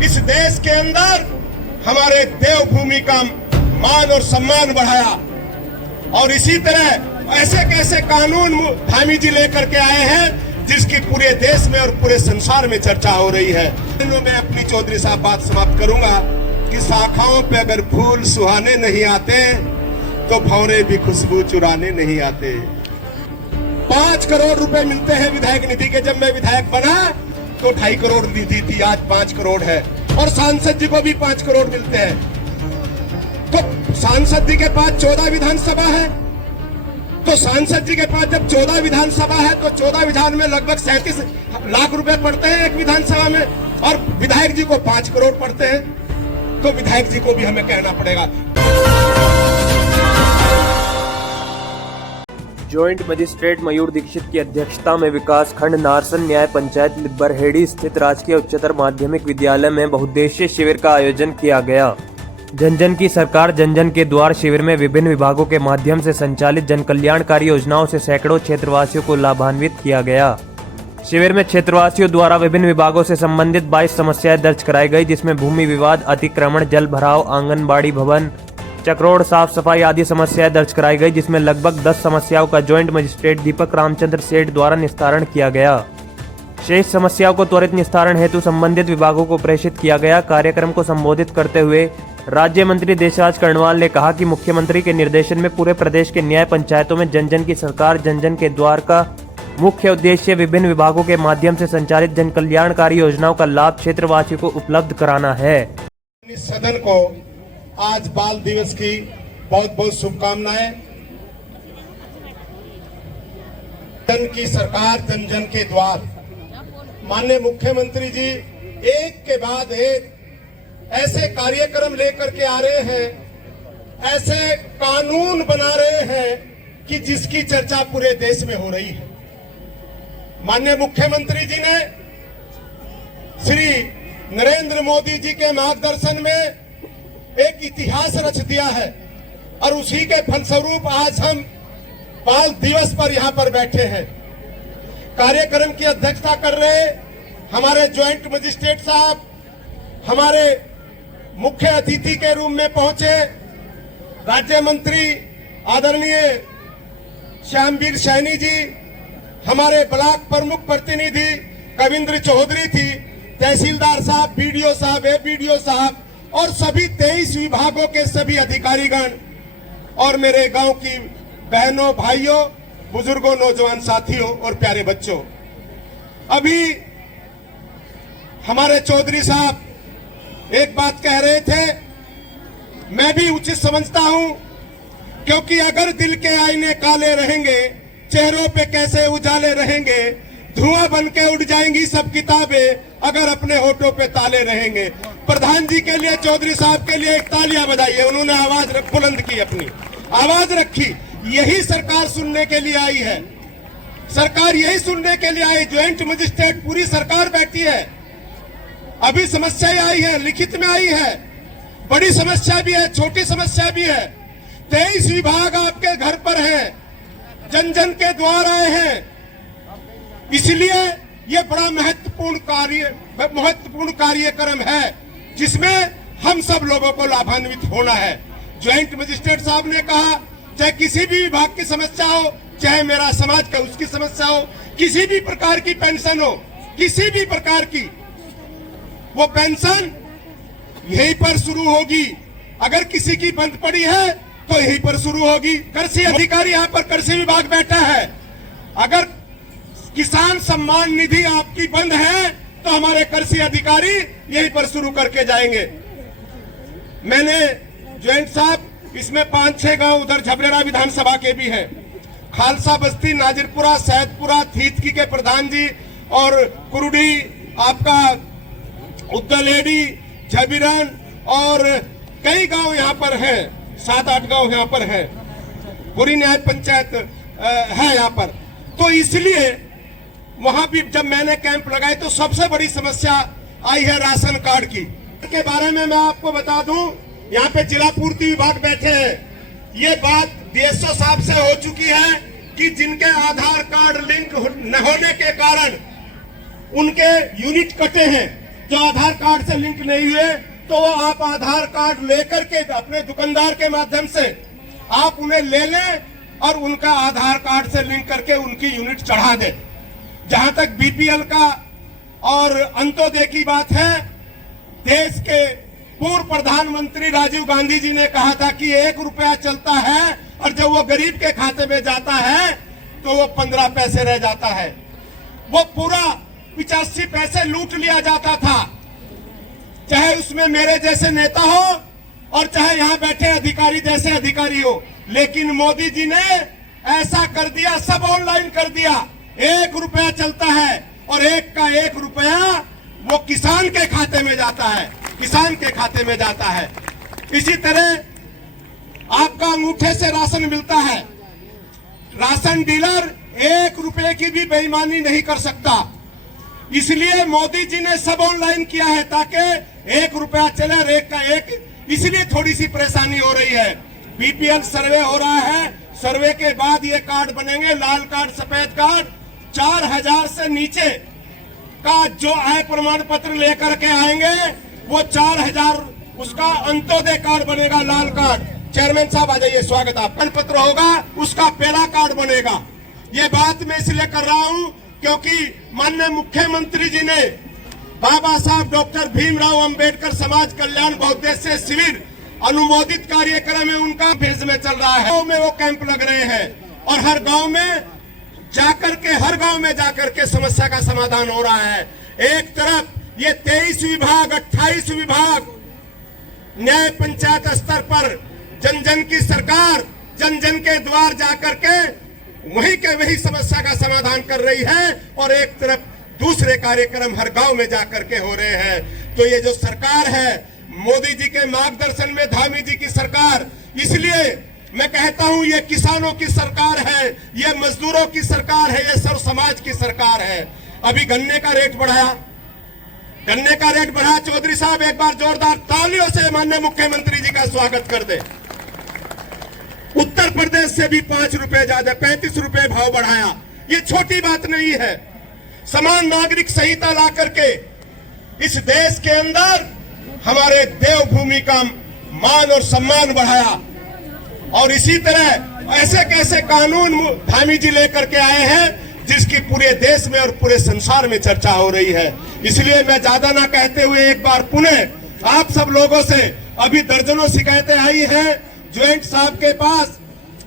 इस देश के अंदर हमारे देवभूमि का मान और सम्मान बढ़ाया। और इसी तरह ऐसे कैसे कानून धामी जी लेकर के आए हैं जिसकी पूरे देश में और पूरे संसार में चर्चा हो रही है। मैं अपनी चौधरी साहब बात समाप्त करूंगा कि शाखाओं पे अगर फूल सुहाने नहीं आते तो भंवरे भी खुशबू चुराने नहीं आते। 5 करोड़ रुपए मिलते हैं विधायक निधि के। जब मैं विधायक बना तो 2.5 करोड़ निधि थी, आज 5 करोड़ है। और सांसद जी को भी 5 करोड़ मिलते हैं। तो सांसद जी के पास 14 विधानसभा है, तो सांसद जी के पास जब 14 विधानसभा है तो 14 विधान में लगभग 37 लाख रुपए पड़ते हैं एक विधानसभा में, और विधायक जी को 5 करोड़ पड़ते हैं। तो विधायक जी को भी हमें कहना पड़ेगा। जॉइंट मजिस्ट्रेट मयूर दीक्षित की अध्यक्षता में विकास खंड नारसन न्याय पंचायत बरहेड़ी स्थित राजकीय उच्चतर माध्यमिक विद्यालय में बहुउद्देशीय शिविर का आयोजन किया गया। जन जन की सरकार जन जन के द्वार शिविर में विभिन्न विभागों के माध्यम से संचालित जन कल्याणकारी योजनाओं से सैकड़ों क्षेत्रवासियों को लाभान्वित किया गया। शिविर में क्षेत्रवासियों द्वारा विभिन्न विभागों से संबंधित 22 समस्याएं दर्ज कराई गई, जिसमें भूमि विवाद, अतिक्रमण, जल भराव, आंगनबाड़ी भवन, चक्रोड़, साफ सफाई आदि समस्याएं दर्ज कराई गई, जिसमें लगभग 10 समस्याओं का जॉइंट मजिस्ट्रेट दीपक रामचंद्र सेठ द्वारा निस्तारण किया गया। शेष समस्याओं को त्वरित निस्तारण हेतु संबंधित विभागों को प्रेषित किया गया। कार्यक्रम को संबोधित करते हुए राज्य मंत्री देशराज कर्णवाल ने कहा कि मुख्यमंत्री के निर्देशन में पूरे प्रदेश के न्याय पंचायतों में जन जन की सरकार जन जन के द्वार का मुख्य उद्देश्य विभिन्न विभागों के माध्यम से संचालित जन कल्याणकारी योजनाओं का लाभ क्षेत्रवासियों को उपलब्ध कराना है। इस सदन को आज बाल दिवस की बहुत बहुत शुभकामनाएं। जन की सरकार जन जन के द्वार, माननीय मुख्यमंत्री जी एक के बाद एक ऐसे कार्यक्रम लेकर के आ रहे हैं, ऐसे कानून बना रहे हैं कि जिसकी चर्चा पूरे देश में हो रही है। माननीय मुख्यमंत्री जी ने श्री नरेंद्र मोदी जी के मार्गदर्शन में एक इतिहास रच दिया है, और उसी के फलस्वरूप आज हम बाल दिवस पर यहां पर बैठे हैं। कार्यक्रम की अध्यक्षता कर रहे हमारे ज्वाइंट मजिस्ट्रेट साहब, हमारे मुख्य अतिथि के रूप में पहुंचे राज्य मंत्री आदरणीय श्यामवीर सैनी जी, हमारे ब्लॉक प्रमुख प्रतिनिधि कविंद्र चौधरी थी, तहसीलदार साहब, बीडीओ साहब, एपीडीओ साहब, और सभी 23 विभागों के सभी अधिकारीगण, और मेरे गांव की बहनों, भाइयों, बुजुर्गों, नौजवान साथियों और प्यारे बच्चों। अभी हमारे चौधरी साहब एक बात कह रहे थे, मैं भी उचित समझता हूं, क्योंकि अगर दिल के आईने काले रहेंगे, चेहरों पे कैसे उजाले रहेंगे, धुआं बन के उड़ जाएंगी सब किताबें अगर अपने होठों पे ताले रहेंगे। प्रधान जी के लिए, चौधरी साहब के लिए एक तालियां बजाइए। उन्होंने आवाज बुलंद की, अपनी आवाज रखी। यही सरकार सुनने के लिए आई है, सरकार यही सुनने के लिए आई। ज्वाइंट मजिस्ट्रेट पूरी सरकार बैठी है। अभी समस्याएं आई है, लिखित में आई है, बड़ी समस्या भी है, छोटी समस्या भी है। 23 विभाग आपके घर पर हैं, जन जन के द्वार आए हैं, इसलिए ये बड़ा महत्वपूर्ण कार्यक्रम है जिसमें हम सब लोगों को लाभान्वित होना है। ज्वाइंट मजिस्ट्रेट साहब ने कहा, चाहे किसी भी विभाग की समस्या हो, चाहे मेरा समाज का उसकी समस्या हो, किसी भी प्रकार की पेंशन हो, किसी भी प्रकार की, वो पेंशन यहीं पर शुरू होगी। अगर किसी की बंद पड़ी है तो यहीं पर शुरू होगी। कृषि अधिकारी यहाँ पर कृषि विभाग बैठा है, अगर किसान सम्मान निधि आपकी बंद है तो हमारे कृषि अधिकारी यहीं पर शुरू करके जाएंगे। मैंने ज्वाइंट साहब, इसमें 5-6 गांव उधर झबरेड़ा विधानसभा के भी हैं, खालसा बस्ती, नाजिरपुरा, सैदपुरा, थीतकी के प्रधान जी, और कुरुडी, आपका उद्दलेडी, झबीरन, और कई गांव यहाँ पर हैं, 7-8 गांव यहाँ पर हैं, पूरी न्याय पंचायत है यहाँ पर। तो इसलिए वहां भी जब मैंने कैंप लगाए तो सबसे बड़ी समस्या आई है राशन कार्ड की। के बारे में मैं आपको बता दूं, यहाँ पे जिला पूर्ति विभाग बैठे हैं। ये बात डीएसओ साहब से हो चुकी है कि जिनके आधार कार्ड लिंक न होने के कारण उनके यूनिट कटे हैं, जो आधार कार्ड से लिंक नहीं हुए तो वो आप आधार कार्ड लेकर के अपने दुकानदार के माध्यम से आप उन्हें ले लें और उनका आधार कार्ड से लिंक करके उनकी यूनिट चढ़ा दें। जहां तक बीपीएल का और अंत्योदय की बात है, देश के पूर्व प्रधानमंत्री राजीव गांधी जी ने कहा था कि 1 रुपया चलता है और जब वो गरीब के खाते में जाता है तो वो 15 पैसे रह जाता है। वो पूरा 85 पैसे लूट लिया जाता था, चाहे उसमें मेरे जैसे नेता हो और चाहे यहां बैठे अधिकारी जैसे अधिकारी हो। लेकिन मोदी जी ने ऐसा कर दिया, सब ऑनलाइन कर दिया। 1 रुपया चलता है और 1 का 1 रुपया वो किसान के खाते में जाता है, किसान के खाते में जाता है। इसी तरह आपका अंगूठे से राशन मिलता है। राशन डीलर 1 रुपए की भी बेईमानी नहीं कर सकता। इसलिए मोदी जी ने सब ऑनलाइन किया है ताकि 1 रुपया चले और 1 का 1। इसलिए थोड़ी सी परेशानी हो रही है। बीपीएल सर्वे हो रहा है, सर्वे के बाद ये कार्ड बनेंगे, लाल कार्ड, सफेद कार्ड। 4000 से नीचे का जो आय प्रमाण पत्र लेकर के आएंगे वो 4000 उसका अंत्योदय कार्ड बनेगा, लाल कार्ड। चेयरमैन साहब आ जाइए, स्वागत आप। पत्र होगा उसका पहला कार्ड बनेगा। ये बात मैं इसलिए कर रहा हूं क्योंकि माननीय मुख्यमंत्री जी ने बाबा साहब डॉक्टर भीमराव अंबेडकर समाज कल्याण बहुउद्देश्य शिविर अनुमोदित कार्यक्रम में उनका फेज में चल रहा है। गांव में वो कैंप लग रहे हैं और हर गांव में जाकर के समस्या का समाधान हो रहा है। एक तरफ ये 23 विभाग, 28 विभाग न्याय पंचायत स्तर पर जन जन की सरकार, जन जन के द्वार जाकर के वही के वही समस्या का समाधान कर रही है और एक तरफ दूसरे कार्यक्रम हर गांव में जाकर के हो रहे हैं। तो ये जो सरकार है मोदी जी के मार्गदर्शन में, धामी जी की सरकार, इसलिए मैं कहता हूं ये किसानों की सरकार है, ये मजदूरों की सरकार है, ये सर्व समाज की सरकार है। अभी गन्ने का रेट बढ़ाया, चौधरी साहब एक बार जोरदार तालियों से माननीय मुख्यमंत्री जी का स्वागत कर दे। उत्तर प्रदेश से भी 5 रुपए ज्यादा, 35 रुपए भाव बढ़ाया। ये छोटी बात नहीं है। समान नागरिक संहिता ला करके इस देश के अंदर हमारे देवभूमि का मान और सम्मान बढ़ाया। और इसी तरह ऐसे कैसे कानून धामी जी लेकर के आए हैं जिसकी पूरे देश में और पूरे संसार में चर्चा हो रही है। इसलिए मैं ज्यादा ना कहते हुए एक बार पुनः आप सब लोगों से, अभी दर्जनों शिकायतें आई हैं ज्वाइंट साहब के पास।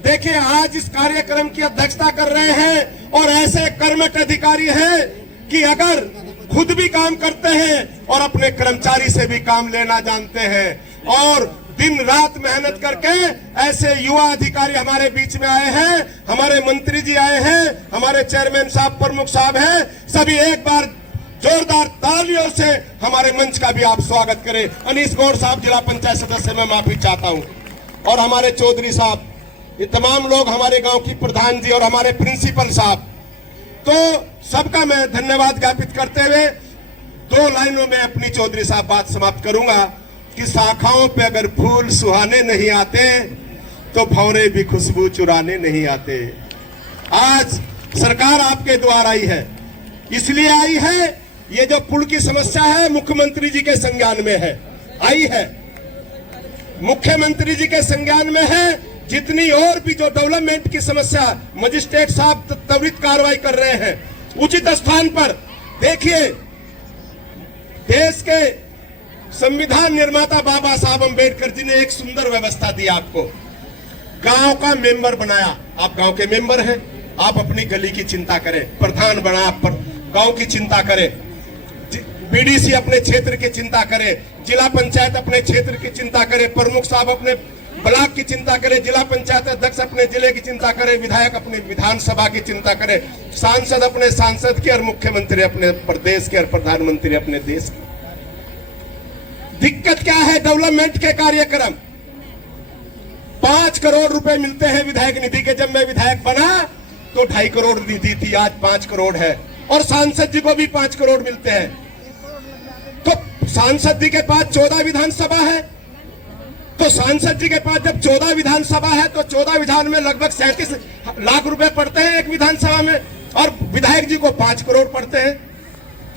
देखिए आज इस कार्यक्रम की अध्यक्षता कर रहे हैं और ऐसे कर्मठ अधिकारी हैं कि अगर खुद भी काम करते हैं और अपने कर्मचारी से भी काम लेना जानते हैं और दिन रात मेहनत करके ऐसे युवा अधिकारी हमारे बीच में आए हैं। हमारे मंत्री जी आए हैं, हमारे चेयरमैन साहब, प्रमुख साहब हैं। सभी एक बार जोरदार तालियों से हमारे मंच का भी आप स्वागत करें। अनीश गौर साहब जिला पंचायत सदस्य, मैं माफी चाहता हूं, और हमारे चौधरी साहब, ये तमाम लोग, हमारे गांव की प्रधान जी और हमारे प्रिंसिपल साहब। तो सबका मैं धन्यवाद ज्ञापित करते हुए 2 लाइनों में अपनी चौधरी साहब बात समाप्त करूंगा कि शाखाओं पे अगर फूल सुहाने नहीं आते तो भंवरे भी खुशबू चुराने नहीं आते। आज सरकार आपके द्वार आई है, इसलिए आई है, ये जो पुल की समस्या है मुख्यमंत्री जी के संज्ञान में है, आई है, मुख्यमंत्री जी के संज्ञान में है। जितनी और भी जो डेवलपमेंट की समस्या, मजिस्ट्रेट साहब त्वरित कार्रवाई कर रहे हैं उचित स्थान पर। देखिए देश के संविधान निर्माता बाबा साहब अंबेडकर जी ने एक सुंदर व्यवस्था दी आपको, गांव का मेंबर बनाया। आप गांव के मेंबर हैं, आप अपनी गली की चिंता करें, प्रधान बना गांव की चिंता करें, बीडीसी अपने क्षेत्र की चिंता करे, जिला पंचायत अपने क्षेत्र की चिंता करे, प्रमुख साहब अपने ब्लॉक की चिंता करे, जिला पंचायत अध्यक्ष अपने जिले की चिंता करे, विधायक अपनी विधानसभा की चिंता करे, सांसद अपने सांसद की और मुख्यमंत्री अपने प्रदेश के और प्रधानमंत्री अपने देश की। दिक्कत क्या है? डेवलपमेंट के कार्यक्रम 5 करोड़ रुपए मिलते हैं विधायक निधि के। जब मैं विधायक बना तो 2.5 करोड़ निधि थी, आज 5 करोड़ है, और सांसद जी को भी 5 करोड़ मिलते हैं। तो सांसद जी के पास 14 विधानसभा है, तो सांसद जी के पास जब 14 विधानसभा है तो 14 विधान में लगभग 37 लाख रुपए पड़ते हैं एक विधानसभा में, और विधायक जी को 5 करोड़ पड़ते हैं।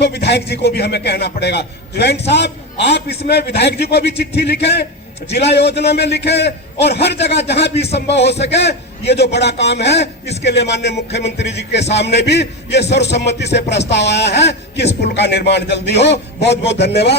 तो विधायक जी को भी हमें कहना पड़ेगा। जॉइंट साहब, आप इसमें विधायक जी को भी चिट्ठी लिखें, जिला योजना में लिखे, और हर जगह जहां भी संभव हो सके ये जो बड़ा काम है इसके लिए माननीय मुख्यमंत्री जी के सामने भी ये सर्वसम्मति से प्रस्ताव आया है कि इस पुल का निर्माण जल्दी हो। बहुत बहुत धन्यवाद।